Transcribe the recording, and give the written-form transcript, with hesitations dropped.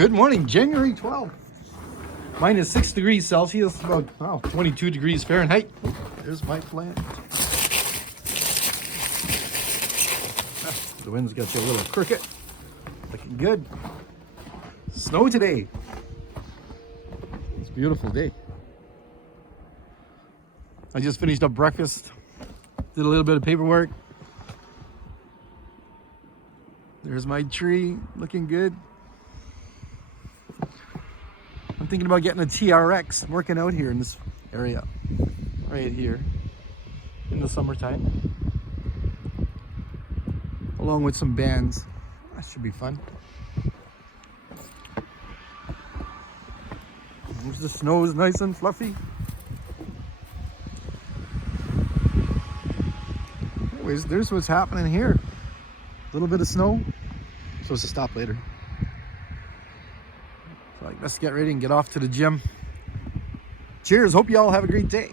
Good morning, January 12th. Minus 6 degrees Celsius, about 22 degrees Fahrenheit. There's my plant. The wind's got you a little crooked. Looking good. Snow today. It's a beautiful day. I just finished up breakfast. Did a little bit of paperwork. There's my tree, looking good. I'm thinking about getting a TRX, working out here in this area, right here, in the summertime, along with some bands. That should be fun. The snow is nice and fluffy. Anyways, there's what's happening here. A little bit of snow. Supposed to stop later. So I best get ready and get off to the gym. Cheers. Hope you all have a great day.